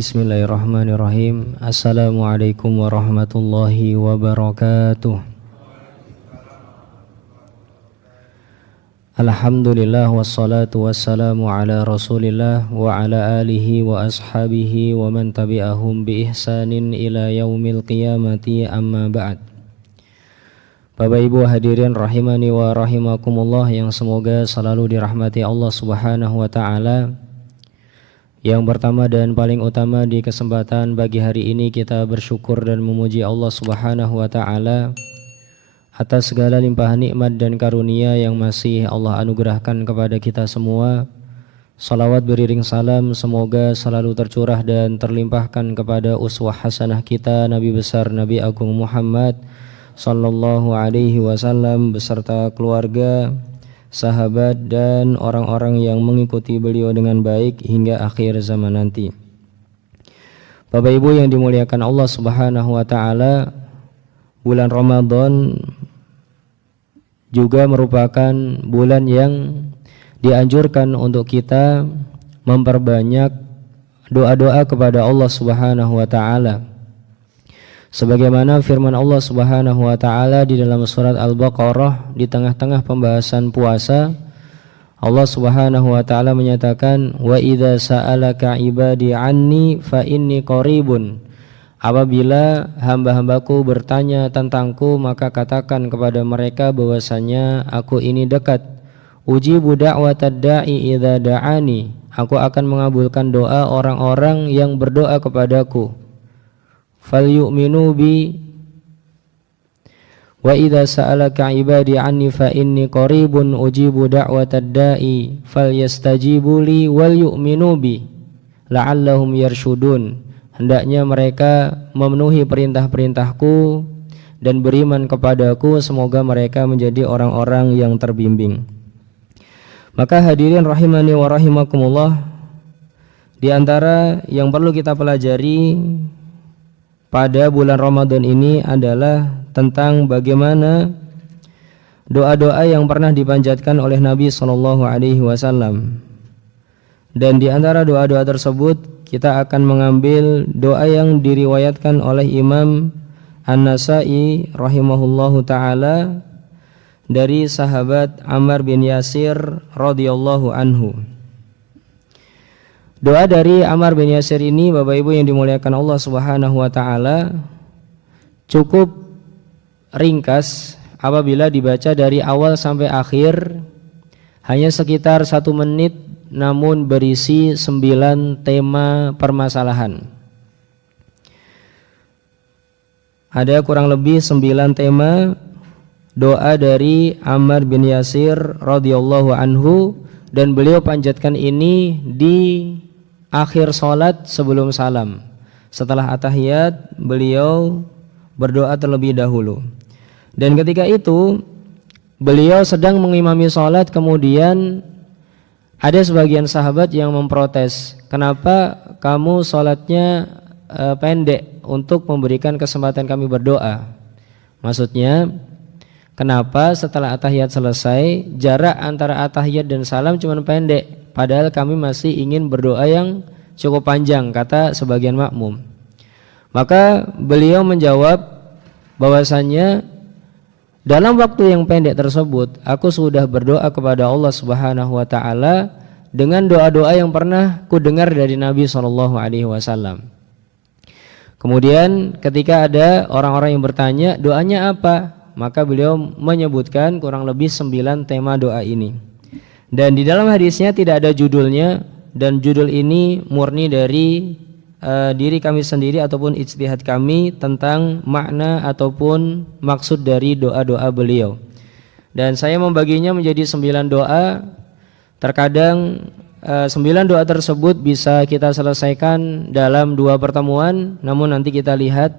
Bismillahirrahmanirrahim. Assalamualaikum warahmatullahi wabarakatuh. Alhamdulillah wassalatu wassalamu ala rasulillah wa ala alihi wa ashabihi wa man tabi'ahum bi ihsanin ila yaumil qiyamati, amma ba'd. Bapak Ibu hadirin rahimani wa rahimakumullah yang semoga selalu dirahmati Allah Subhanahu wa taala. Yang pertama dan paling utama di kesempatan pagi hari ini kita bersyukur dan memuji Allah Subhanahu wa taala atas segala limpahan nikmat dan karunia yang masih Allah anugerahkan kepada kita semua. Salawat beriring salam semoga selalu tercurah dan terlimpahkan kepada uswah hasanah kita Nabi besar Nabi Agung Muhammad sallallahu alaihi wasallam beserta keluarga, sahabat dan orang-orang yang mengikuti beliau dengan baik hingga akhir zaman nanti. Bapak Ibu yang dimuliakan Allah Subhanahu wa taala, bulan Ramadan juga merupakan bulan yang dianjurkan untuk kita memperbanyak doa-doa kepada Allah Subhanahu wa taala. Sebagaimana firman Allah Subhanahu wa taala di dalam surat Al-Baqarah di tengah-tengah pembahasan puasa, Allah Subhanahu wa taala menyatakan, "Wa idza sa'alaka 'ibadi 'anni fa inni qaribun." Apabila hamba-hambaku bertanya tentangku, maka katakan kepada mereka bahwasanya aku ini dekat. Ujibu da'watad da'i idza da'ani. Aku akan mengabulkan doa orang-orang yang berdoa kepadaku. Falyu'minu bi wa idza sa'alaka 'ibadi 'anni fa inni qaribun ujibu da'watad da'i falyastajibu li wal yu'minu bi la'allahum yarshudun. Hendaknya mereka memenuhi perintah-perintahku dan beriman kepadaku, semoga mereka menjadi orang-orang yang terbimbing. Maka hadirin rahimani wa rahimakumullah, di antara yang perlu kita pelajari pada bulan Ramadan ini adalah tentang bagaimana doa-doa yang pernah dipanjatkan oleh Nabi SAW. Dan di antara doa-doa tersebut kita akan mengambil doa yang diriwayatkan oleh Imam An-Nasa'i rahimahullahu ta'ala dari sahabat Ammar bin Yasir radhiyallahu anhu. Doa dari Ammar bin Yasir ini, Bapak Ibu yang dimuliakan Allah Subhanahu wa taala, cukup ringkas apabila dibaca dari awal sampai akhir, hanya sekitar 1 menit, namun berisi 9 tema permasalahan. Ada kurang lebih 9 tema doa dari Ammar bin Yasir radhiyallahu anhu, dan beliau panjatkan ini di akhir salat sebelum salam. Setelah at-tahiyat beliau berdoa terlebih dahulu. Dan ketika itu beliau sedang mengimami salat, kemudian ada sebagian sahabat yang memprotes, "Kenapa kamu salatnya pendek untuk memberikan kesempatan kami berdoa?" Maksudnya, kenapa setelah at-tahiyat selesai jarak antara at-tahiyat dan salam cuma pendek, padahal kami masih ingin berdoa yang cukup panjang, kata sebagian makmum. Maka beliau menjawab bahwasannya dalam waktu yang pendek tersebut aku sudah berdoa kepada Allah Subhanahu wa taala dengan doa-doa yang pernah ku dengar dari Nabi SAW. Kemudian ketika ada orang-orang yang bertanya doanya apa, maka beliau menyebutkan kurang lebih 9 tema doa ini. Dan di dalam hadisnya tidak ada judulnya, dan judul ini murni dari diri kami sendiri ataupun ijtihad kami tentang makna ataupun maksud dari doa-doa beliau. Dan saya membaginya menjadi 9 doa. Terkadang 9 doa tersebut bisa kita selesaikan dalam 2 pertemuan, namun nanti kita lihat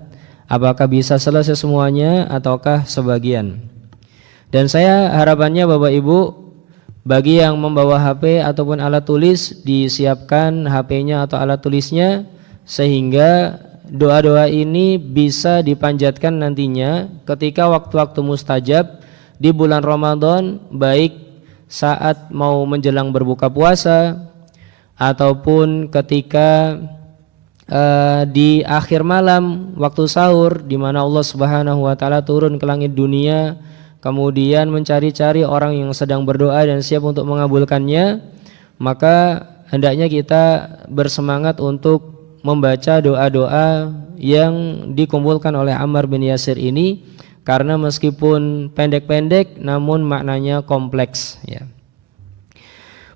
apakah bisa selesai semuanya ataukah sebagian. Dan saya harapannya Bapak Ibu, bagi yang membawa HP ataupun alat tulis, disiapkan HP-nya atau alat tulisnya, sehingga doa-doa ini bisa dipanjatkan nantinya ketika waktu-waktu mustajab di bulan Ramadan, baik saat mau menjelang berbuka puasa ataupun ketika di akhir malam waktu sahur, di mana Allah Subhanahu wa taala turun ke langit dunia, kemudian mencari-cari orang yang sedang berdoa dan siap untuk mengabulkannya, maka hendaknya kita bersemangat untuk membaca doa-doa yang dikumpulkan oleh Ammar bin Yasir ini, karena meskipun pendek-pendek namun maknanya kompleks ya.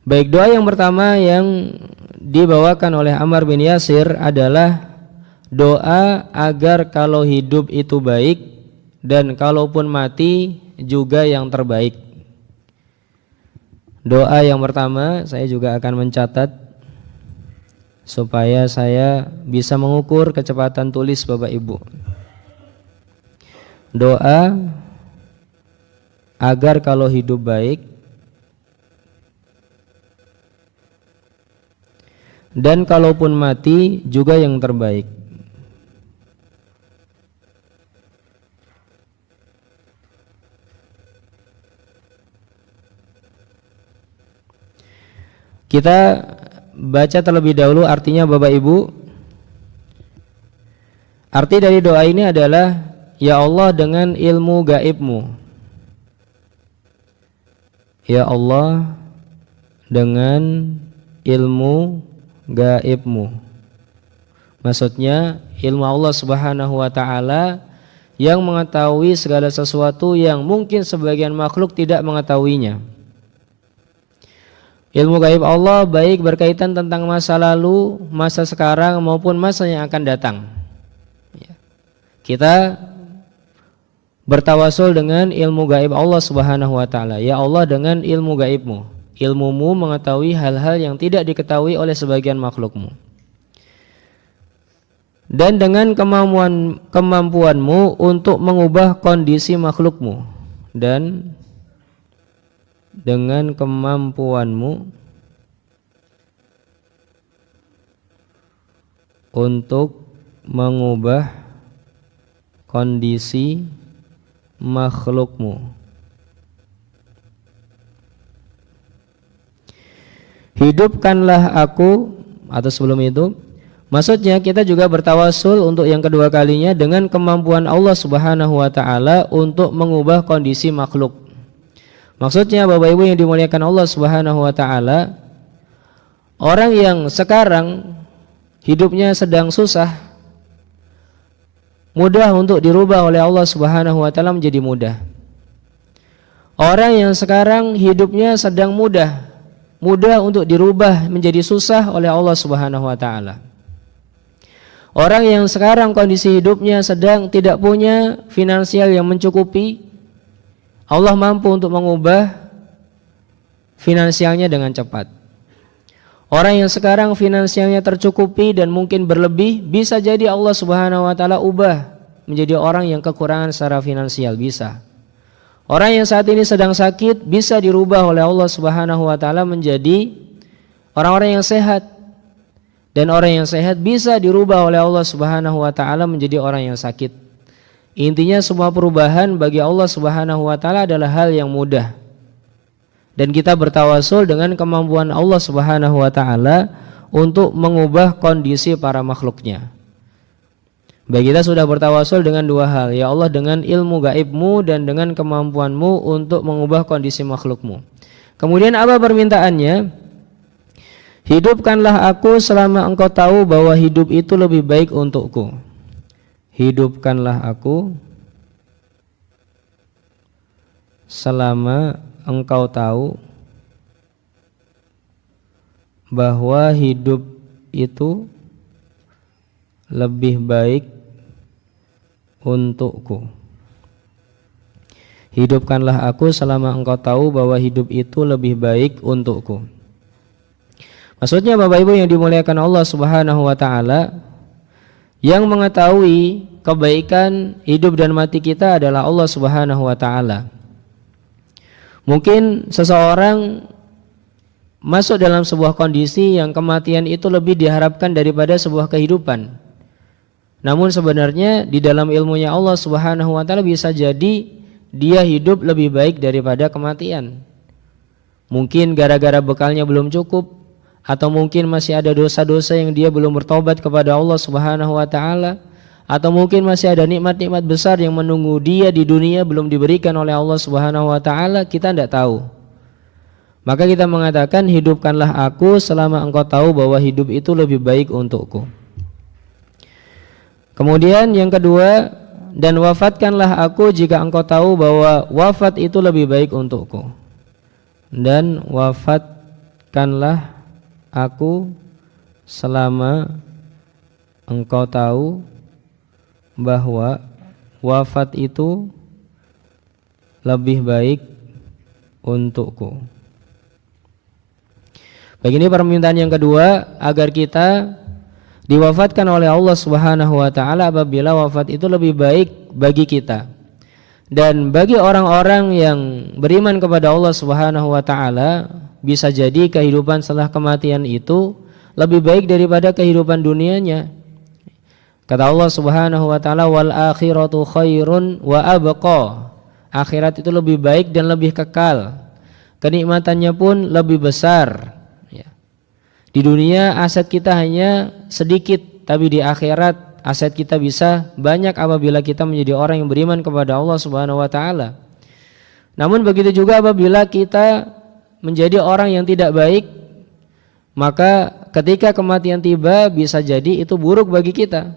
Baik, doa yang pertama yang dibawakan oleh Ammar bin Yasir adalah doa agar kalau hidup itu baik dan kalaupun mati juga yang terbaik. Doa yang pertama saya juga akan mencatat supaya saya bisa mengukur kecepatan tulis Bapak Ibu. Doa agar kalau hidup baik dan kalaupun mati juga yang terbaik. Kita baca terlebih dahulu artinya Bapak Ibu. Arti dari doa ini adalah, ya Allah dengan ilmu gaibmu, ya Allah dengan ilmu gaibmu. Maksudnya ilmu Allah Subhanahu wa taala yang mengetahui segala sesuatu yang mungkin sebagian makhluk tidak mengetahuinya. Ilmu gaib Allah baik berkaitan tentang masa lalu, masa sekarang maupun masa yang akan datang. Kita bertawasul dengan ilmu gaib Allah Subhanahu wa taala. Ya Allah dengan ilmu gaibmu, ilmumu mengetahui hal-hal yang tidak diketahui oleh sebagian makhlukmu. Dan dengan kemampuanmu untuk mengubah kondisi makhlukmu, dan dengan kemampuanmu untuk mengubah kondisi makhlukmu. Hidupkanlah aku, atau sebelum itu maksudnya kita juga bertawasul untuk yang kedua kalinya dengan kemampuan Allah Subhanahu wa taala untuk mengubah kondisi makhluk. Maksudnya Bapak Ibu yang dimuliakan Allah Subhanahu wa taala, orang yang sekarang hidupnya sedang susah, mudah untuk dirubah oleh Allah Subhanahu wa taala menjadi mudah. Orang yang sekarang hidupnya sedang mudah untuk dirubah menjadi susah oleh Allah Subhanahu wa taala. Orang yang sekarang kondisi hidupnya sedang tidak punya finansial yang mencukupi, Allah mampu untuk mengubah finansialnya dengan cepat. Orang yang sekarang finansialnya tercukupi dan mungkin berlebih, bisa jadi Allah Subhanahu wa taala ubah menjadi orang yang kekurangan secara finansial, bisa. Orang yang saat ini sedang sakit bisa dirubah oleh Allah Subhanahu wa taala menjadi orang-orang yang sehat. Dan orang yang sehat bisa dirubah oleh Allah Subhanahu wa taala menjadi orang yang sakit. Intinya semua perubahan bagi Allah Subhanahu wa taala adalah hal yang mudah. Dan kita bertawasul dengan kemampuan Allah Subhanahu wa taala untuk mengubah kondisi para makhluknya. Baik, kita sudah bertawasul dengan dua hal, ya Allah dengan ilmu gaibmu dan dengan kemampuanmu untuk mengubah kondisi makhlukmu. Kemudian apa permintaannya? Hidupkanlah aku selama engkau tahu bahwa hidup itu lebih baik untukku. Hidupkanlah aku selama engkau tahu bahwa hidup itu lebih baik untukku. Hidupkanlah aku selama engkau tahu bahwa hidup itu lebih baik untukku. Maksudnya Bapak Ibu yang dimuliakan Allah Subhanahu wa taala, yang mengetahui kebaikan hidup dan mati kita adalah Allah Subhanahu wa taala. Mungkin seseorang masuk dalam sebuah kondisi yang kematian itu lebih diharapkan daripada sebuah kehidupan. Namun sebenarnya di dalam ilmunya Allah Subhanahu wa taala bisa jadi dia hidup lebih baik daripada kematian. Mungkin gara-gara bekalnya belum cukup, atau mungkin masih ada dosa-dosa yang dia belum bertobat kepada Allah Subhanahu wa taala, atau mungkin masih ada nikmat-nikmat besar yang menunggu dia di dunia belum diberikan oleh Allah Subhanahu wa taala, kita tidak tahu. Maka kita mengatakan, hidupkanlah aku selama engkau tahu bahwa hidup itu lebih baik untukku. Kemudian yang kedua, dan wafatkanlah aku jika engkau tahu bahwa wafat itu lebih baik untukku. Dan wafatkanlah aku selama engkau tahu bahwa wafat itu lebih baik untukku. Begini permintaan yang kedua, agar kita diwafatkan oleh Allah Subhanahu wa taala apabila wafat itu lebih baik bagi kita. Dan bagi orang-orang yang beriman kepada Allah Subhanahu wa taala, bisa jadi kehidupan setelah kematian itu lebih baik daripada kehidupan dunianya. Kata Allah Subhanahu wa taala, wal akhiratu khairun wa abqa. Akhirat itu lebih baik dan lebih kekal. Kenikmatannya pun lebih besar. Di dunia aset kita hanya sedikit, tapi di akhirat aset kita bisa banyak apabila kita menjadi orang yang beriman kepada Allah Subhanahu wa taala. Namun begitu juga apabila kita menjadi orang yang tidak baik, maka ketika kematian tiba bisa jadi itu buruk bagi kita.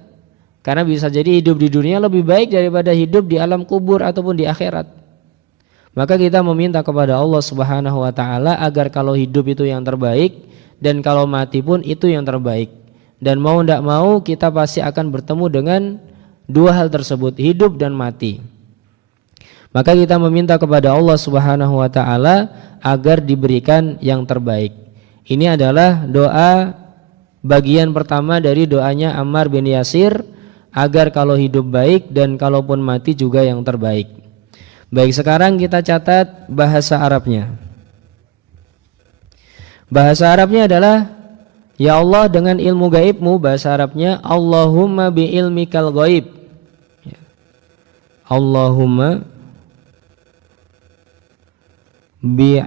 Karena bisa jadi hidup di dunia lebih baik daripada hidup di alam kubur ataupun di akhirat. Maka kita meminta kepada Allah Subhanahu wa taala agar kalau hidup itu yang terbaik, dan kalau mati pun itu yang terbaik. Dan mau tidak mau kita pasti akan bertemu dengan dua hal tersebut, hidup dan mati. Maka kita meminta kepada Allah Subhanahu wa taala agar diberikan yang terbaik. Ini adalah doa bagian pertama dari doanya Ammar bin Yasir, agar kalau hidup baik dan kalaupun mati juga yang terbaik. Baik, sekarang kita catat bahasa Arabnya. Bahasa Arabnya adalah, ya Allah dengan ilmu gaibmu, bahasa Arabnya Allahumma bi ilmikal gaib. Allahumma bi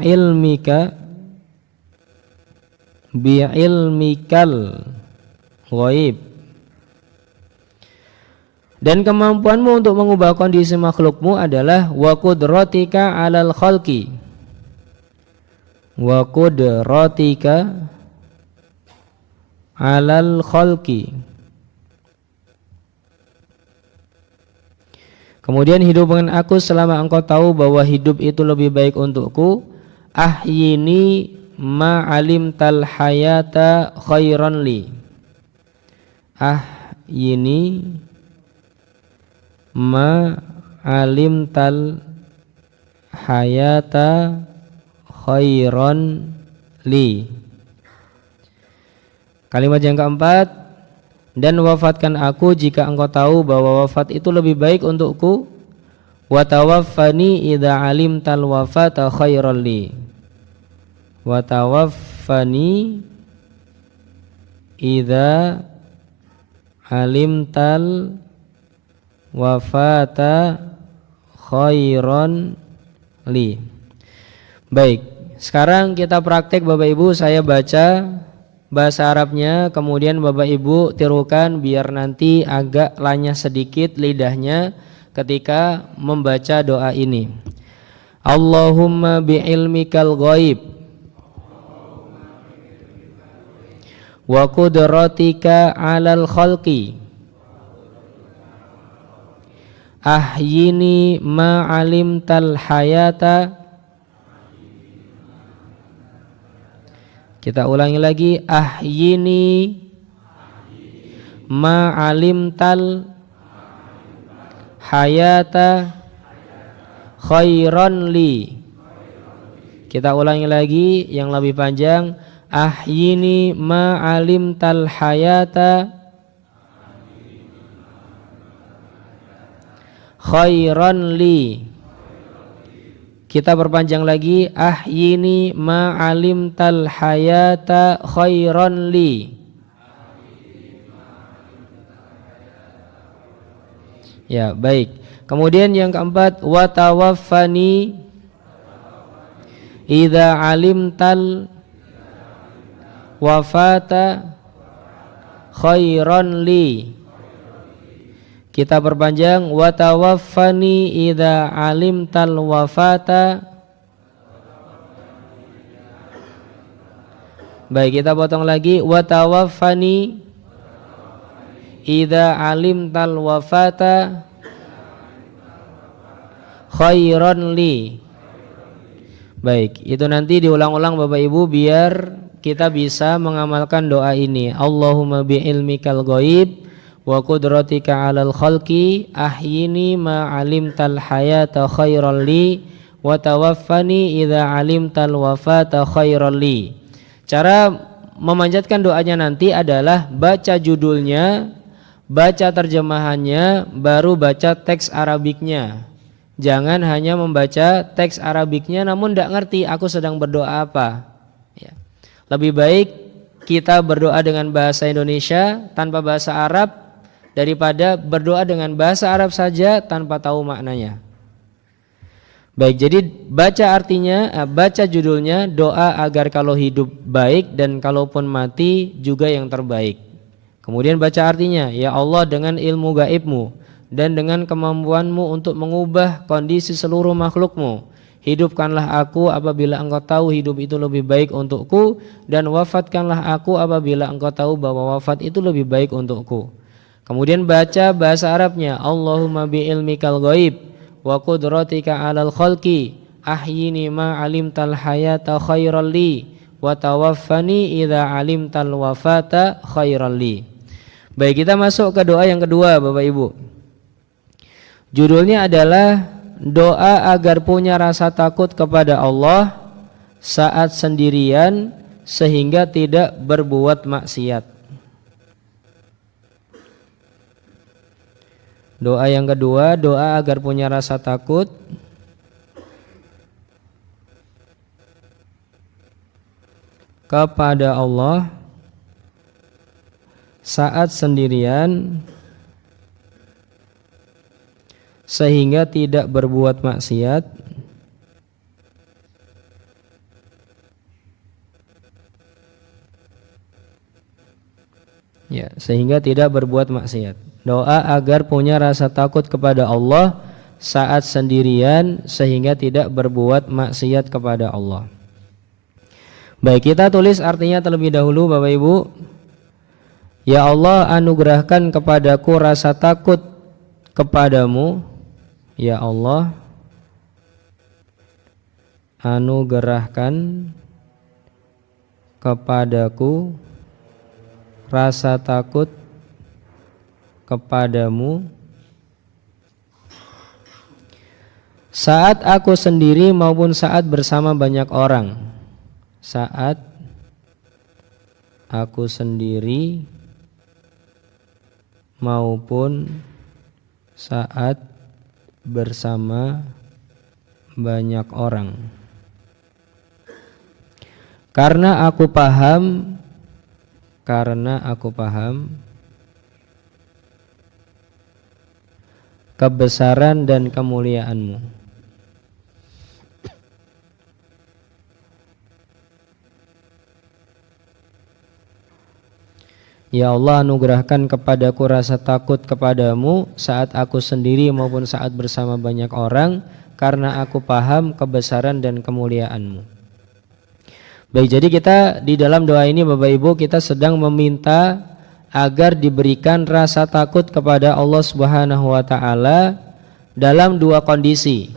ilmikal gaib. Dan kemampuanmu untuk mengubah kondisi makhlukmu adalah wa qudratika alal khalqi. Wa qudratika alal khalqi. Kemudian hidup dengan aku selama engkau tahu bahwa hidup itu lebih baik untukku. Ahyini ma alimtal hayata khairan li. Ahyini ma alimtal hayata khairan li. Kalimat yang keempat, dan wafatkan aku jika engkau tahu bahwa wafat itu lebih baik untukku. Wa tawaffani idza alimtal wafata khairan li. Wa tawaffani idza alimtal wafata khairan li. Baik, sekarang kita praktek Bapak Ibu, saya baca bahasa Arabnya, kemudian Bapak Ibu tirukan biar nanti agak lanyah sedikit lidahnya ketika membaca doa ini. Allahumma bi'ilmikal ghaib wa qudratika 'alal khalqi ahyini ma 'alimtal hayata. Kita ulangi lagi, ahyini ma 'alimtal hayata khairan li. Kita ulangi lagi yang lebih panjang, ahyini ma 'alimtal hayata khairan li. Kita perpanjang lagi, ahyini ma 'alimtal hayata khairan li. Ya, baik. Kemudian yang keempat, wa tawaffani idza alimtal wafata khairan li. Kita perpanjang, wa tawaffani idza alimtal wafata. Baik, kita potong lagi, wa tawaffani idza alimtal wafata khairan li. Baik, itu nanti diulang-ulang Bapak Ibu biar kita bisa mengamalkan doa ini. Allahumma bi'ilmikal ghaib wa qudratika 'alal khalqi ahyini ma 'alimtal hayata khairan li wa tawaffani idza 'alimtal wafata khairan li. Cara memanjatkan doanya nanti adalah baca judulnya, baca terjemahannya, baru baca teks Arabiknya. Jangan hanya membaca teks Arabiknya namun tidak ngerti aku sedang berdoa apa. Ya. Lebih baik kita berdoa dengan bahasa Indonesia tanpa bahasa Arab daripada berdoa dengan bahasa Arab saja tanpa tahu maknanya. Baik, jadi baca artinya, baca judulnya, doa agar kalau hidup baik dan kalaupun mati juga yang terbaik. Kemudian baca artinya, ya Allah dengan ilmu gaibmu dan dengan kemampuanmu untuk mengubah kondisi seluruh makhlukmu, hidupkanlah aku apabila engkau tahu hidup itu lebih baik untukku, dan wafatkanlah aku apabila engkau tahu bahwa wafat itu lebih baik untukku. Kemudian baca bahasa Arabnya, Allahumma bi'ilmikal ghaib wa qudratika 'alal khalqi ahyini ma 'alimtal hayata khairan li wa tawaffani idza 'alimtal wafata khairan li. Baik, kita masuk ke doa yang kedua Bapak Ibu. Judulnya adalah doa agar punya rasa takut kepada Allah saat sendirian sehingga tidak berbuat maksiat. Doa yang kedua, doa agar punya rasa takut kepada Allah saat sendirian sehingga tidak berbuat maksiat. Ya, sehingga tidak berbuat maksiat. Doa agar punya rasa takut kepada Allah saat sendirian sehingga tidak berbuat maksiat kepada Allah. Baik, kita tulis artinya terlebih dahulu Bapak Ibu. Ya Allah, anugerahkan kepadaku rasa takut kepadamu. Ya Allah, anugerahkan kepadaku rasa takut kepadamu saat aku sendiri maupun saat bersama banyak orang. Saat aku sendiri maupun saat bersama banyak orang. Karena aku paham kebesaran dan kemuliaan-Mu. Ya Allah, anugerahkan kepadaku rasa takut kepadamu saat aku sendiri maupun saat bersama banyak orang, karena aku paham kebesaran dan kemuliaan-Mu. Baik, jadi kita di dalam doa ini Bapak Ibu, kita sedang meminta agar diberikan rasa takut kepada Allah Subhanahu wa taala dalam dua kondisi.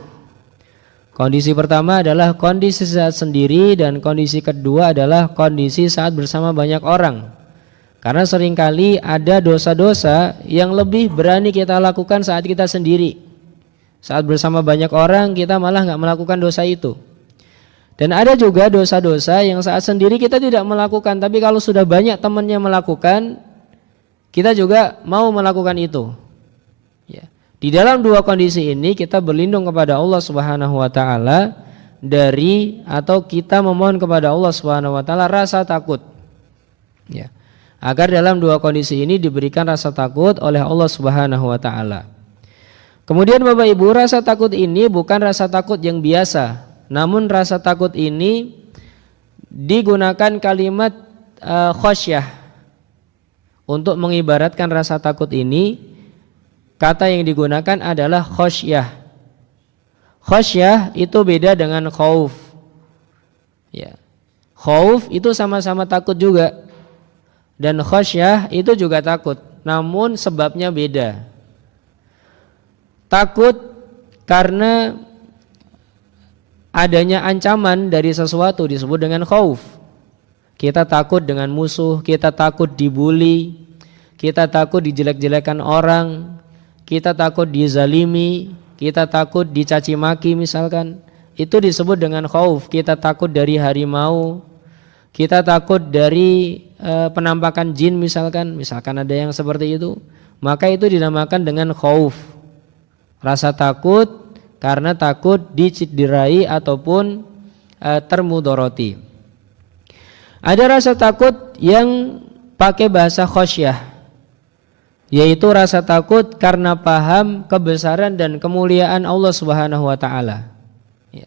Kondisi pertama adalah kondisi saat sendiri, dan kondisi kedua adalah kondisi saat bersama banyak orang. Karena seringkali ada dosa-dosa yang lebih berani kita lakukan saat kita sendiri. Saat bersama banyak orang kita malah nggak melakukan dosa itu. Dan ada juga dosa-dosa yang saat sendiri kita tidak melakukan, tapi kalau sudah banyak temannya melakukan, kita juga mau melakukan itu. Ya. Di dalam dua kondisi ini kita berlindung kepada Allah Subhanahu wa taala dari, atau kita memohon kepada Allah Subhanahu wa taala rasa takut. Ya. Agar dalam dua kondisi ini diberikan rasa takut oleh Allah Subhanahu wa taala. Kemudian Bapak Ibu, rasa takut ini bukan rasa takut yang biasa, namun rasa takut ini digunakan kalimat khosyah. Untuk mengibaratkan rasa takut ini, kata yang digunakan adalah khosyah. Khosyah itu beda dengan khauf. Ya. Khauf itu sama-sama takut juga. Dan khosyah itu juga takut, namun sebabnya beda. Takut karena adanya ancaman dari sesuatu disebut dengan khauf. Kita takut dengan musuh, kita takut dibuli, kita takut dijelek-jelekan orang, kita takut dizalimi, kita takut dicaci maki misalkan. Itu disebut dengan khauf. Kita takut dari harimau, kita takut dari penampakan jin misalkan ada yang seperti itu. Maka itu dinamakan dengan khauf. Rasa takut karena takut dicederai ataupun termudoroti. Ada rasa takut yang pakai bahasa khosyah, yaitu rasa takut karena paham kebesaran dan kemuliaan Allah Subhanahu wa taala. Ya.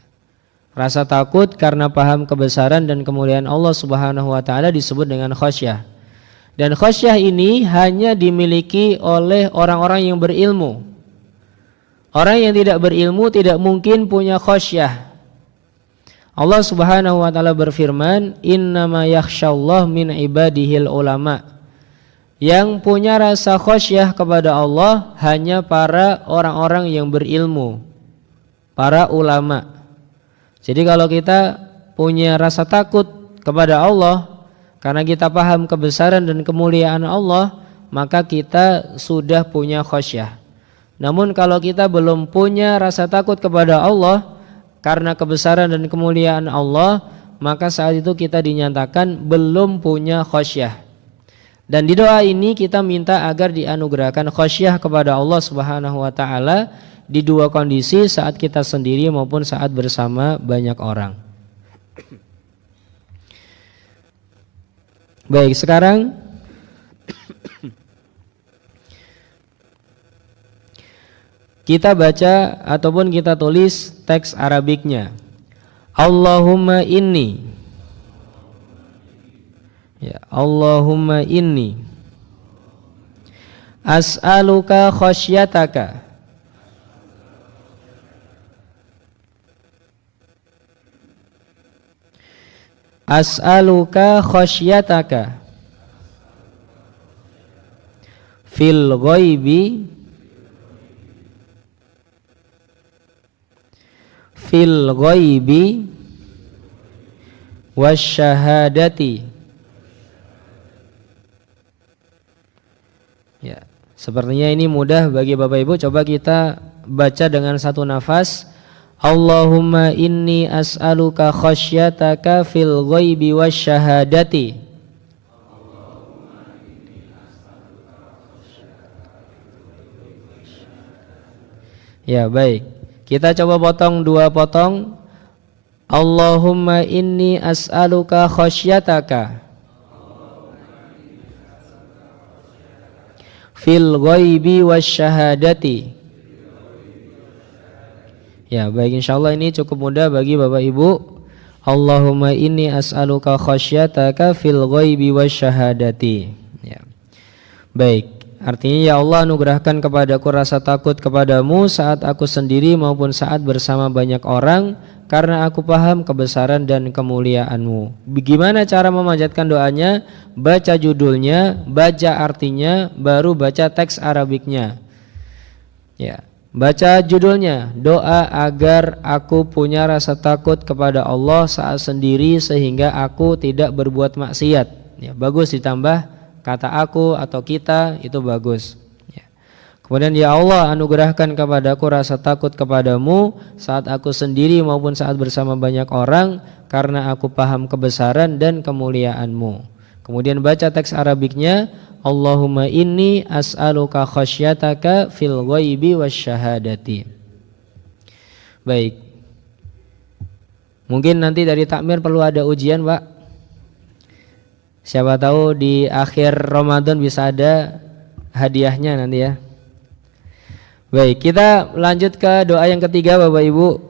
Rasa takut karena paham kebesaran dan kemuliaan Allah Subhanahu wa taala disebut dengan khosyah. Dan khosyah ini hanya dimiliki oleh orang-orang yang berilmu. Orang yang tidak berilmu tidak mungkin punya khosyah. Allah Subhanahu wa taala berfirman, "Innama yakhsyallahu min ibadihil ulama." Yang punya rasa khosyah kepada Allah hanya para orang-orang yang berilmu, para ulama. Jadi kalau kita punya rasa takut kepada Allah karena kita paham kebesaran dan kemuliaan Allah, maka kita sudah punya khosyah. Namun kalau kita belum punya rasa takut kepada Allah karena kebesaran dan kemuliaan Allah, maka saat itu kita dinyatakan belum punya khosyah. Dan di doa ini kita minta agar dianugerahkan khosyah kepada Allah Subhanahu wa taala di dua kondisi, saat kita sendiri maupun saat bersama banyak orang. Baik, sekarang kita baca ataupun kita tulis teks Arabiknya. Allahumma inni, ya, Allahumma inni as'aluka khasyataka as'aluka khasyataka fil ghaibi fil ghaibi wasyahadati. Ya, sepertinya ini mudah bagi Bapak Ibu. Coba kita baca dengan satu nafas. Allahumma inni as'aluka khasyataka fil ghaibi wasyahadati. Ya, baik. Kita coba potong dua potong. Allahumma inni as'aluka khasyataka fil ghaibi wasyahadati. Ya, baik, insyaallah ini cukup mudah bagi Bapak Ibu. Allahumma inni as'aluka khasyataka fil ghaibi wasyahadati. Ya. Baik. Artinya, ya Allah, anugerahkan kepadaku rasa takut kepadamu saat aku sendiri maupun saat bersama banyak orang, karena aku paham kebesaran dan kemuliaan-Mu. Bagaimana cara memanjatkan doanya? Baca judulnya, baca artinya, baru baca teks Arabiknya. Ya, baca judulnya, doa agar aku punya rasa takut kepada Allah saat sendiri sehingga aku tidak berbuat maksiat. Ya, bagus ditambah kata aku atau kita, itu bagus. Ya. Kemudian, ya Allah, anugerahkan kepadaku rasa takut kepadamu saat aku sendiri maupun saat bersama banyak orang, karena aku paham kebesaran dan kemuliaan-Mu. Kemudian baca teks Arabiknya, Allahumma inni as'aluka khasyataka fil ghaibi wasyahadati. Baik. Mungkin nanti dari takmir perlu ada ujian, Pak. Siapa tahu di akhir Ramadan bisa ada hadiahnya nanti ya. Baik, kita lanjut ke doa yang ketiga Bapak Ibu.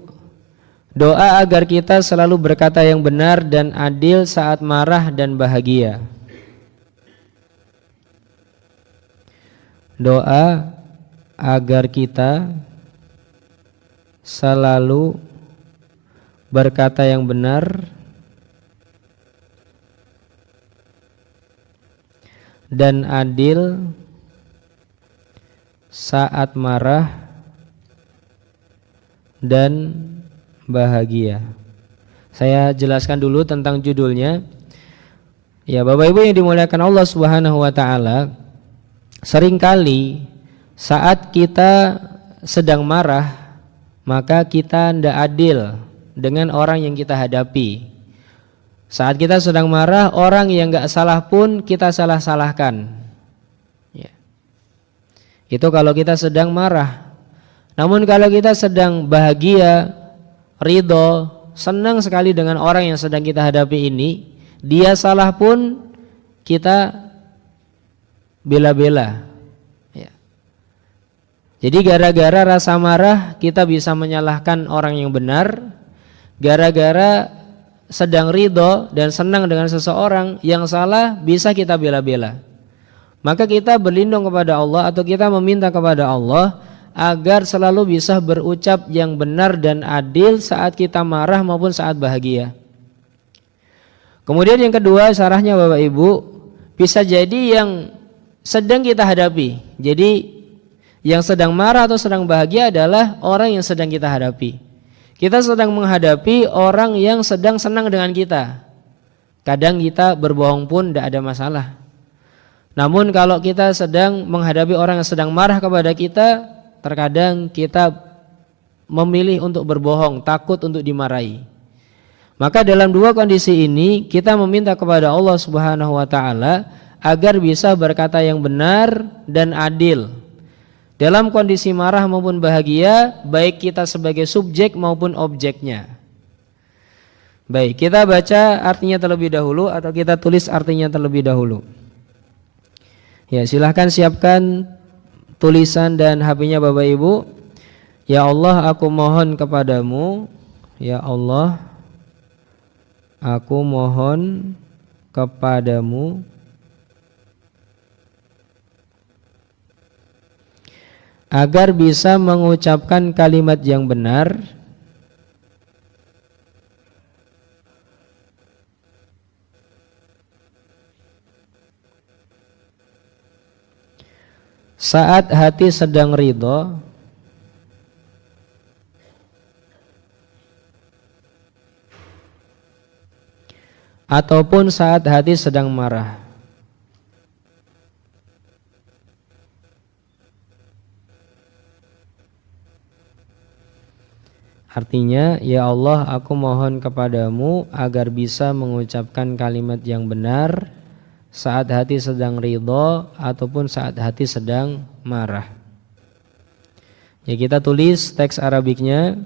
Doa agar kita selalu berkata yang benar dan adil saat marah dan bahagia. Doa agar kita selalu berkata yang benar dan adil saat marah dan bahagia. Saya jelaskan dulu tentang judulnya. Ya, Bapak Ibu yang dimuliakan Allah Subhanahu wa taala, seringkali saat kita sedang marah, maka kita tidak adil dengan orang yang kita hadapi. Saat kita sedang marah, orang yang gak salah pun kita salah-salahkan. Ya. Itu kalau kita sedang marah. Namun kalau kita sedang bahagia, ridho, senang sekali dengan orang yang sedang kita hadapi ini, dia salah pun kita bela-bela. Ya. Jadi gara-gara rasa marah kita bisa menyalahkan orang yang benar. Gara-gara sedang ridho dan senang dengan seseorang yang salah bisa kita bela-bela. Maka kita berlindung kepada Allah atau kita meminta kepada Allah agar selalu bisa berucap yang benar dan adil saat kita marah maupun saat bahagia. Kemudian yang kedua, syarahnya Bapak Ibu, bisa jadi yang sedang kita hadapi. Jadi yang sedang marah atau sedang bahagia adalah orang yang sedang kita hadapi. Kita sedang menghadapi orang yang sedang senang dengan kita. Kadang kita berbohong pun tidak ada masalah. Namun kalau kita sedang menghadapi orang yang sedang marah kepada kita, terkadang kita memilih untuk berbohong, takut untuk dimarahi. Maka dalam dua kondisi ini kita meminta kepada Allah Subhanahu wa taala agar bisa berkata yang benar dan adil. Dalam kondisi marah maupun bahagia, baik kita sebagai subjek maupun objeknya. Baik, kita baca artinya terlebih dahulu atau kita tulis artinya terlebih dahulu. Ya, silahkan siapkan tulisan dan HP-nya Bapak Ibu. Ya Allah, aku mohon kepadamu. Ya Allah, aku mohon kepadamu agar bisa mengucapkan kalimat yang benar saat hati sedang ridho ataupun saat hati sedang marah. Artinya, ya Allah, aku mohon kepadamu agar bisa mengucapkan kalimat yang benar saat hati sedang ridho ataupun saat hati sedang marah. Ya, kita tulis teks Arabiknya.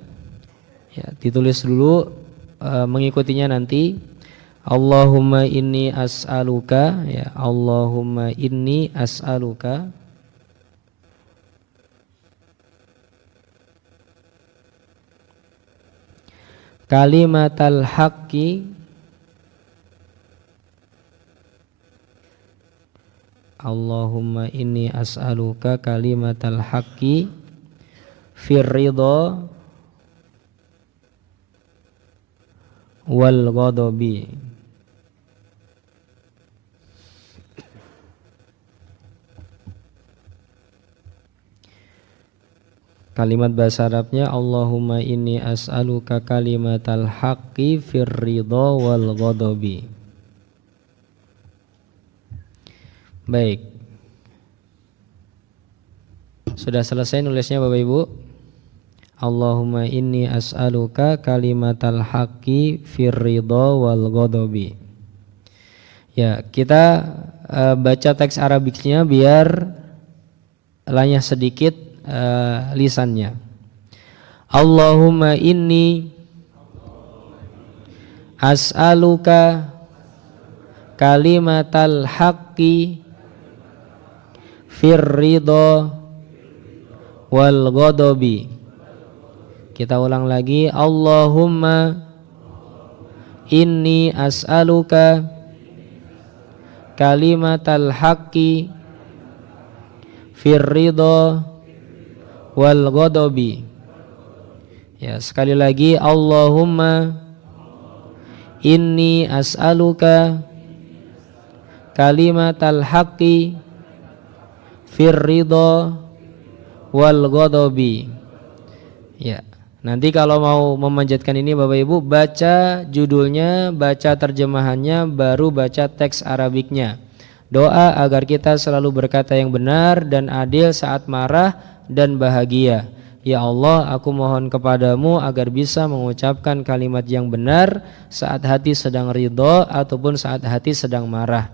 Ya, ditulis dulu, mengikutinya nanti. Allahumma inni as'aluka, ya Allahumma inni as'aluka kalimatal haqqi Allahumma inni as'aluka kalimatal haqqi fir ridha wal ghadabi. Kalimat bahasa Arabnya Allahumma inni as'aluka kalimatal haqqi fir ridha wal ghadabi. Baik. Sudah selesai nulisnya Bapak Ibu? Allahumma inni as'aluka kalimatal haqqi fir ridha wal ghadabi. Ya, kita baca teks Arabiknya biar lanyah sedikit lisannya. Allahumma inni as'aluka kalimatal haqqi fir ridha wal ghadabi. Kita ulang lagi. Allahumma inni as'aluka kalimatal haqqi fir ridha wal ghadabi. Ya, sekali lagi, Allahumma inni as'aluka kalimatal haqqi fir ridha wal ghadabi. Ya, nanti kalau mau memanjatkan ini Bapak Ibu, baca judulnya, baca terjemahannya, baru baca teks Arabiknya. Doa agar kita selalu berkata yang benar dan adil saat marah dan bahagia. Ya Allah, aku mohon kepadamu agar bisa mengucapkan kalimat yang benar saat hati sedang ridho ataupun saat hati sedang marah.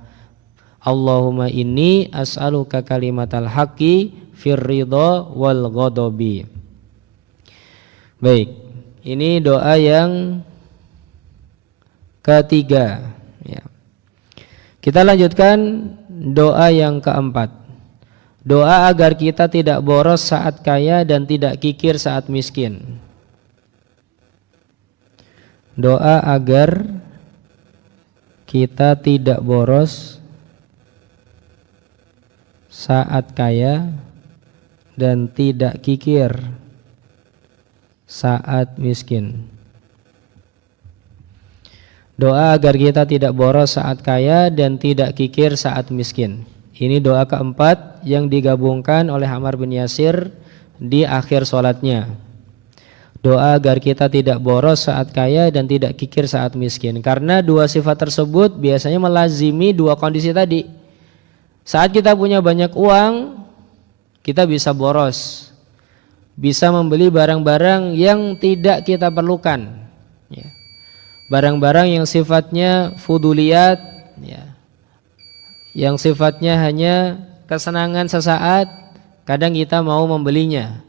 Allahumma inni as'aluka kalimatal haqqi fir ridha wal ghadabi. Baik, ini doa yang ketiga ya. Kita lanjutkan doa yang keempat. Doa agar kita tidak boros saat kaya dan tidak kikir saat miskin. Doa agar kita tidak boros saat kaya dan tidak kikir saat miskin. Doa agar kita tidak boros saat kaya dan tidak kikir saat miskin. Ini doa keempat yang digabungkan oleh Ammar bin Yasir di akhir sholatnya. Doa agar kita tidak boros saat kaya dan tidak kikir saat miskin. Karena dua sifat tersebut biasanya melazimi dua kondisi tadi. Saat kita punya banyak uang, kita bisa boros, bisa membeli barang-barang yang tidak kita perlukan, ya. Barang-barang yang sifatnya fuduliyat, ya, yang sifatnya hanya kesenangan sesaat, kadang kita mau membelinya.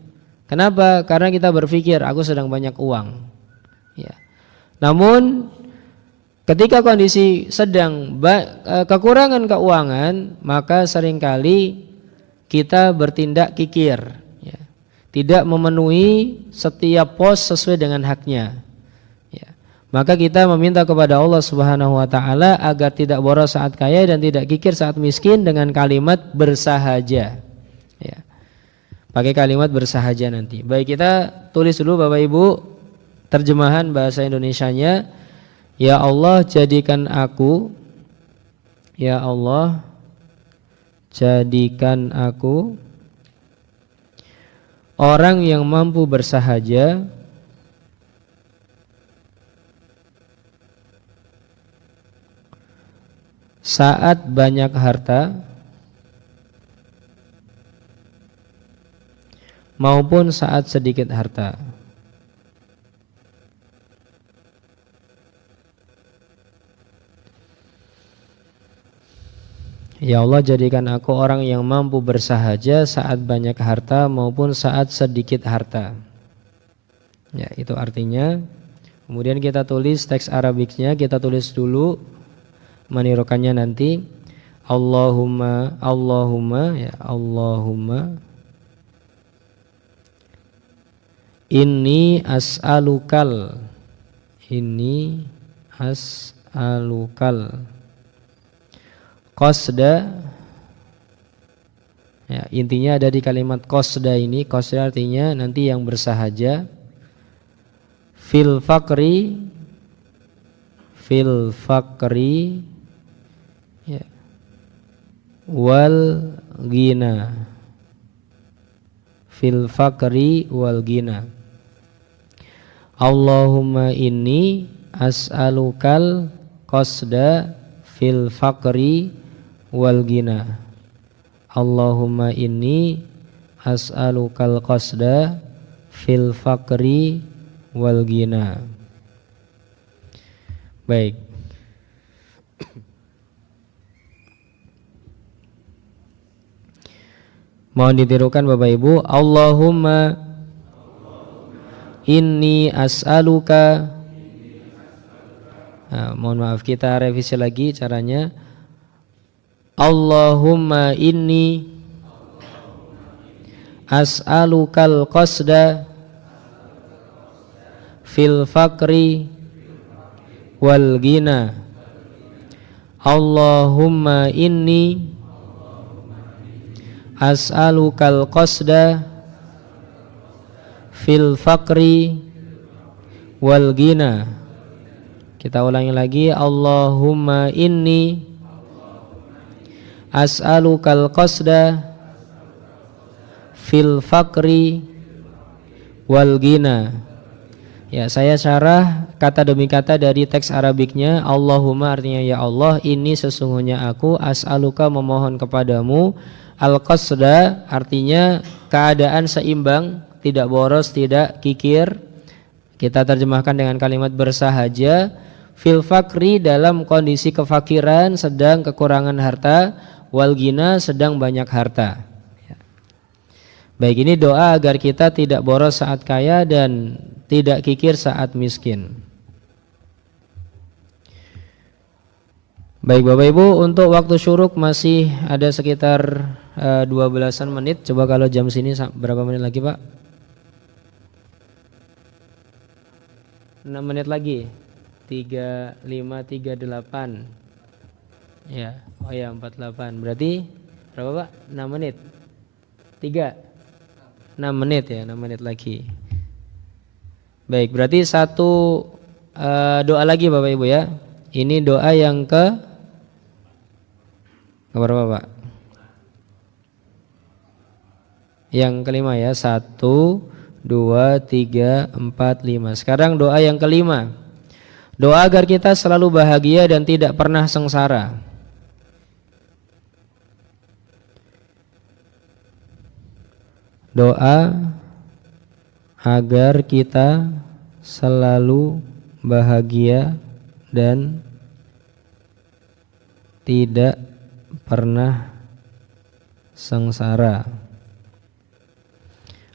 Kenapa? Karena kita berpikir aku sedang banyak uang, ya. Namun ketika kondisi sedang kekurangan keuangan, maka seringkali kita bertindak kikir, ya. Tidak memenuhi setiap pos sesuai dengan haknya, ya. Maka kita meminta kepada Allah Subhanahu wa taala agar tidak boros saat kaya dan tidak kikir saat miskin dengan kalimat bersahaja, ya. Pakai kalimat bersahaja nanti. Baik, kita tulis dulu Bapak Ibu terjemahan bahasa Indonesianya. Ya Allah, jadikan aku, ya Allah, jadikan aku orang yang mampu bersahaja saat banyak harta maupun saat sedikit harta. Ya Allah, jadikan aku orang yang mampu bersahaja saat banyak harta maupun saat sedikit harta. Ya, itu artinya. Kemudian kita tulis teks Arabiknya, kita tulis dulu, menirukannya nanti. Allahumma, Allahumma, ya Allahumma, inni as'alukal qasda, ya, intinya ada di kalimat qasda ini. Qasda artinya nanti yang bersahaja. Fil fakri, ya, wal ghina, fil fakri wal ghina. Allahumma inni as'alukal qasda fil fakri wal ghina. Allahumma inni as'alukal qasda fil fakri wal ghina. Baik. Mohon ditirukan Bapak Ibu. Allahumma inni as'aluka. Nah, mohon maaf, kita revisi lagi caranya. Allahumma inni as'alukal qasda fil fakri wal ghina. Allahumma inni as'alukal qasda fil faqri wal ghina. Kita ulangi lagi, Allahumma inni as'alukal qasda fil faqri wal ghina. Ya, saya syarah kata demi kata dari teks Arabiknya. Allahumma artinya ya Allah, ini sesungguhnya aku as'aluka memohon kepadamu, al-qasda artinya keadaan seimbang, tidak boros, tidak kikir. Kita terjemahkan dengan kalimat bersahaja. Fil fakri dalam kondisi kefakiran, sedang kekurangan harta, wal ghina sedang banyak harta. Baik, ini doa agar kita tidak boros saat kaya dan tidak kikir saat miskin. Baik Bapak Ibu, untuk waktu syuruk masih ada sekitar 12-an menit. Coba kalau jam sini berapa menit lagi Pak? 6 menit lagi. 35, 38. Ya, oh ya 48. Berarti berapa Pak? 6 menit. 6 menit ya, 6 menit lagi. Baik, berarti satu doa lagi Bapak Ibu ya. Ini doa yang ke berapa Pak? Yang kelima ya. 1, 2, 3, 4, 5. Sekarang doa yang kelima. Doa agar kita selalu bahagia dan tidak pernah sengsara. Doa agar kita selalu bahagia dan tidak pernah sengsara.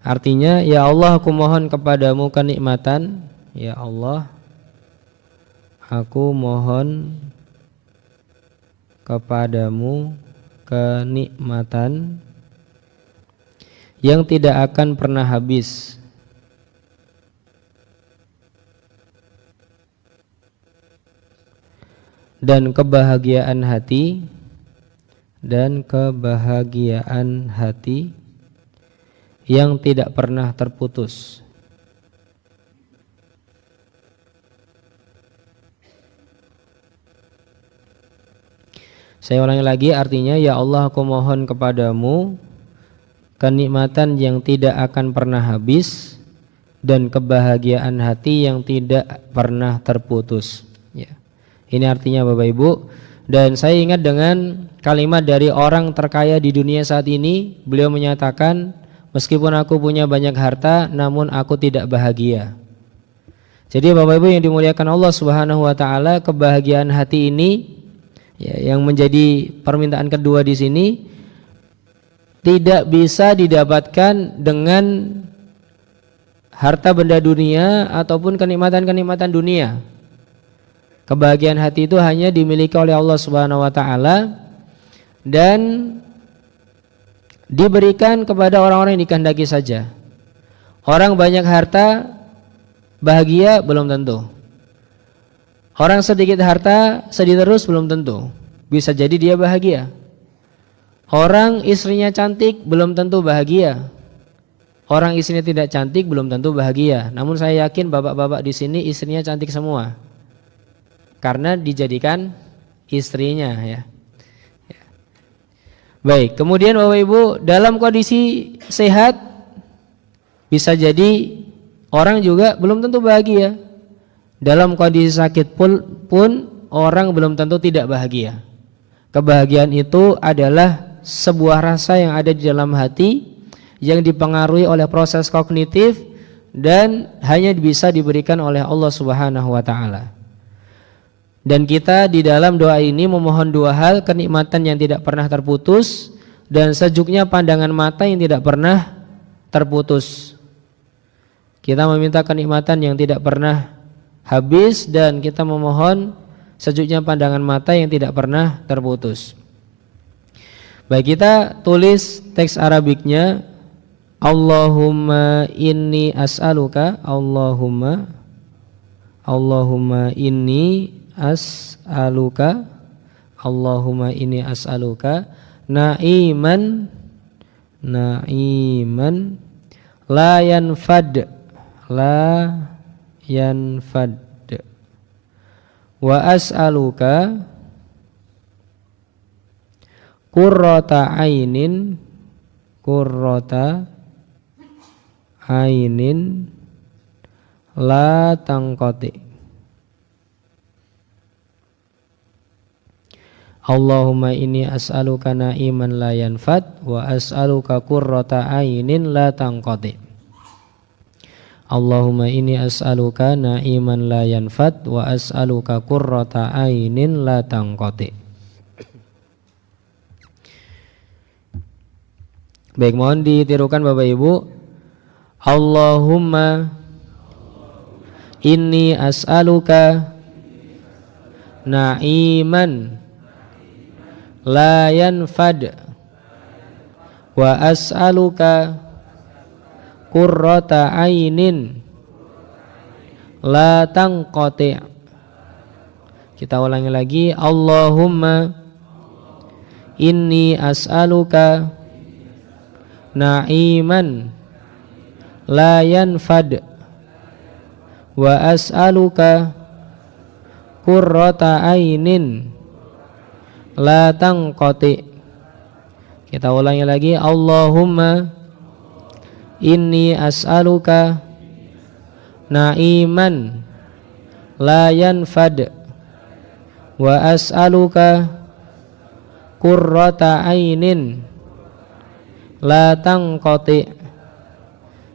Artinya, ya Allah, aku mohon kepadamu kenikmatan. Ya Allah, aku mohon kepadamu kenikmatan yang tidak akan pernah habis. Dan kebahagiaan hati yang tidak pernah terputus. Saya ulangi lagi, artinya ya Allah, aku mohon kepadamu kenikmatan yang tidak akan pernah habis dan kebahagiaan hati yang tidak pernah terputus. Ya. Ini artinya Bapak Ibu. Dan saya ingat dengan kalimat dari orang terkaya di dunia saat ini. Beliau menyatakan, meskipun aku punya banyak harta, namun aku tidak bahagia. Jadi Bapak Ibu yang dimuliakan Allah Subhanahu wa taala, kebahagiaan hati ini ya, yang menjadi permintaan kedua di sini, tidak bisa didapatkan dengan harta benda dunia ataupun kenikmatan-kenikmatan dunia. Kebahagiaan hati itu hanya dimiliki oleh Allah Subhanahu wa taala dan diberikan kepada orang-orang yang dikehendaki saja. Orang banyak harta bahagia belum tentu. Orang sedikit harta sedih terus belum tentu. Bisa jadi dia bahagia. Orang istrinya cantik belum tentu bahagia. Orang istrinya tidak cantik belum tentu bahagia. Namun saya yakin bapak-bapak di sini istrinya cantik semua. Karena dijadikan istrinya ya. Baik, kemudian Bapak Ibu, dalam kondisi sehat bisa jadi orang juga belum tentu bahagia. Dalam kondisi sakit pun orang belum tentu tidak bahagia. Kebahagiaan itu adalah sebuah rasa yang ada di dalam hati yang dipengaruhi oleh proses kognitif dan hanya bisa diberikan oleh Allah Subhanahu wa taala. Dan kita di dalam doa ini memohon dua hal, kenikmatan yang tidak pernah terputus dan sejuknya pandangan mata yang tidak pernah terputus. Kita meminta kenikmatan yang tidak pernah habis dan kita memohon sejuknya pandangan mata yang tidak pernah terputus. Baik, kita tulis teks Arabiknya. Allahumma inni as'aluka, Allahumma inni as'aluka, Allahumma inni as'aluka na'iman na'iman la yanfad wa as'aluka qurrata ainin la tangqati. Allahumma inni as'aluka na'iman la yanfad wa as'aluka qurrata ainin la tangqati. Allahumma inni as'aluka na'iman la yanfad wa as'aluka qurrata ainin la tangqati. Baik, mohon ditirukan Bapak Ibu. Allahumma inni as'aluka na'iman la yanfad wa as'aluka qurrata ainin la tanqati. Kita ulangi lagi. Allahumma inni as'aluka na'iman la yanfad wa as'aluka qurrata ainin la tanqati. Kita ulangi lagi. Allahumma inni as'aluka na'iman la yanfad wa as'aluka qurrata ainin la tanqati.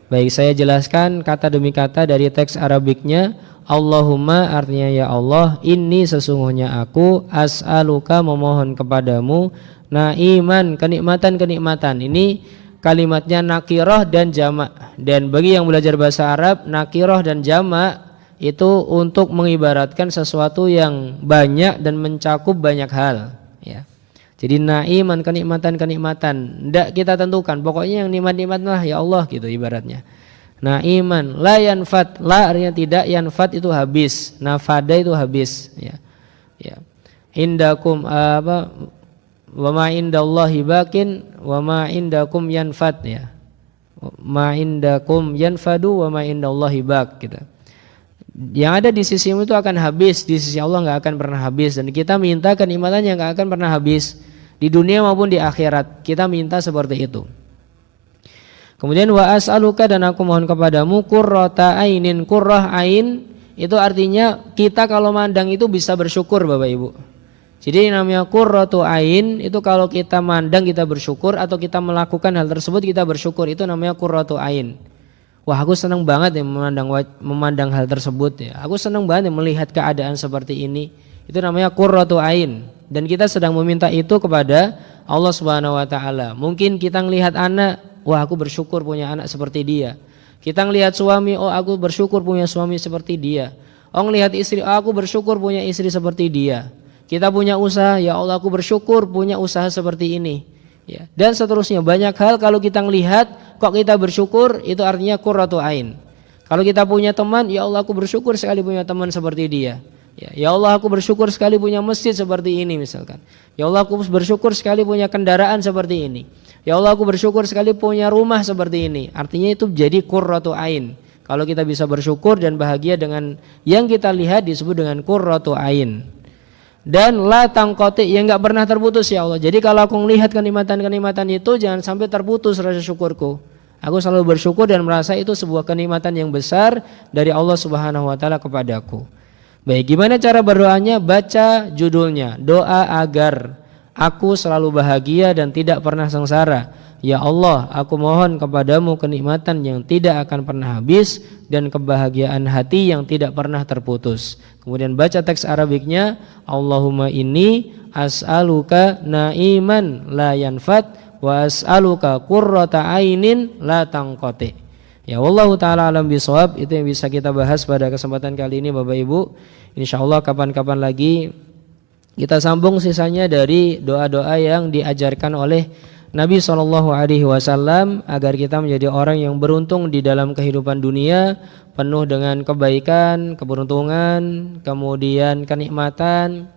Baik, saya jelaskan kata demi kata dari teks Arabiknya. Allahumma artinya ya Allah, inni sesungguhnya aku, as'aluka memohon kepadamu, na'iman kenikmatan-kenikmatan. Ini kalimatnya nakirah dan jamak. Dan bagi yang belajar bahasa Arab, nakirah dan jamak itu untuk mengibaratkan sesuatu yang banyak dan mencakup banyak hal, ya. Jadi na'iman kenikmatan-kenikmatan, tidak kita tentukan, pokoknya yang nikmat-nikmat lah ya Allah gitu ibaratnya. Na'iman la yanfad, la artinya tidak, yanfad itu habis, nafada itu habis, ya. Ya. Indakum wa ma indallahi bakin wa ma indakum yanfad, ya. Ma indakum yanfadu wa ma indallahi baq gitu. Yang ada di sisimu itu akan habis, di sisi Allah enggak akan pernah habis, dan kita minta kenikmatan yang enggak akan pernah habis di dunia maupun di akhirat. Kita minta seperti itu. Kemudian wa as'aluka, dan aku mohon kepadamu, qurrata ainin. Qurrah ain itu artinya kita kalau mandang itu bisa bersyukur Bapak Ibu. Jadi namanya qurratu ain itu kalau kita mandang kita bersyukur, atau kita melakukan hal tersebut kita bersyukur, itu namanya qurratu ain. Wah, aku senang banget ya memandang hal tersebut ya. Aku senang banget ya melihat keadaan seperti ini. Itu namanya qurratu ain, dan kita sedang meminta itu kepada Allah Subhanahu wa taala. Mungkin kita ngelihat anak, wah aku bersyukur punya anak seperti dia. Kita ngelihat suami, oh aku bersyukur punya suami seperti dia. Oh ngelihat istri, oh aku bersyukur punya istri seperti dia. Kita punya usaha, ya Allah aku bersyukur punya usaha seperti ini, ya. Dan seterusnya banyak hal kalau kita ngelihat kok kita bersyukur, itu artinya qurratu ain. Kalau kita punya teman, ya Allah aku bersyukur sekali punya teman seperti dia. Ya Allah aku bersyukur sekali punya masjid seperti ini misalkan. Ya Allah aku bersyukur sekali punya kendaraan seperti ini. Ya Allah aku bersyukur sekali punya rumah seperti ini. Artinya itu jadi qurratu ain. Kalau kita bisa bersyukur dan bahagia dengan yang kita lihat disebut dengan qurratu ain. Dan la tangqati, yang enggak pernah terputus ya Allah. Jadi kalau aku melihat kenikmatan-kenikmatan itu, jangan sampai terputus rasa syukurku. Aku selalu bersyukur dan merasa itu sebuah kenikmatan yang besar dari Allah Subhanahu wa taala kepadaku. Baik, gimana cara berdoanya? Baca judulnya, doa agar aku selalu bahagia dan tidak pernah sengsara. Ya Allah, aku mohon kepadamu kenikmatan yang tidak akan pernah habis dan kebahagiaan hati yang tidak pernah terputus. Kemudian baca teks Arabiknya, Allahumma inni as'aluka na'iman la yanfad wa as'aluka qurrata ainin la tanqati. Ya wallahu ta'ala alam bisawab. Itu yang bisa kita bahas pada kesempatan kali ini Bapak Ibu. Insyaallah kapan-kapan lagi kita sambung sisanya dari doa-doa yang diajarkan oleh Nabi SAW agar kita menjadi orang yang beruntung di dalam kehidupan dunia, penuh dengan kebaikan, keberuntungan, kemudian kenikmatan,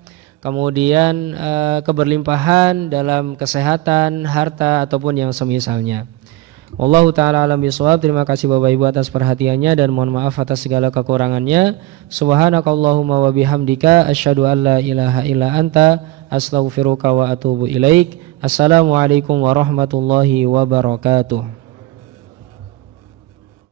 kemudian keberlimpahan dalam kesehatan, harta ataupun yang semisalnya. Wallahu ta'ala alam bisawab. Terima kasih Bapak Ibu atas perhatiannya dan mohon maaf atas segala kekurangannya. Subhanakallahumma wa bihamdika asyhadu an la ilaha illa anta astaghfiruka wa atubu ilaik. Assalamualaikum warahmatullahi wabarakatuh.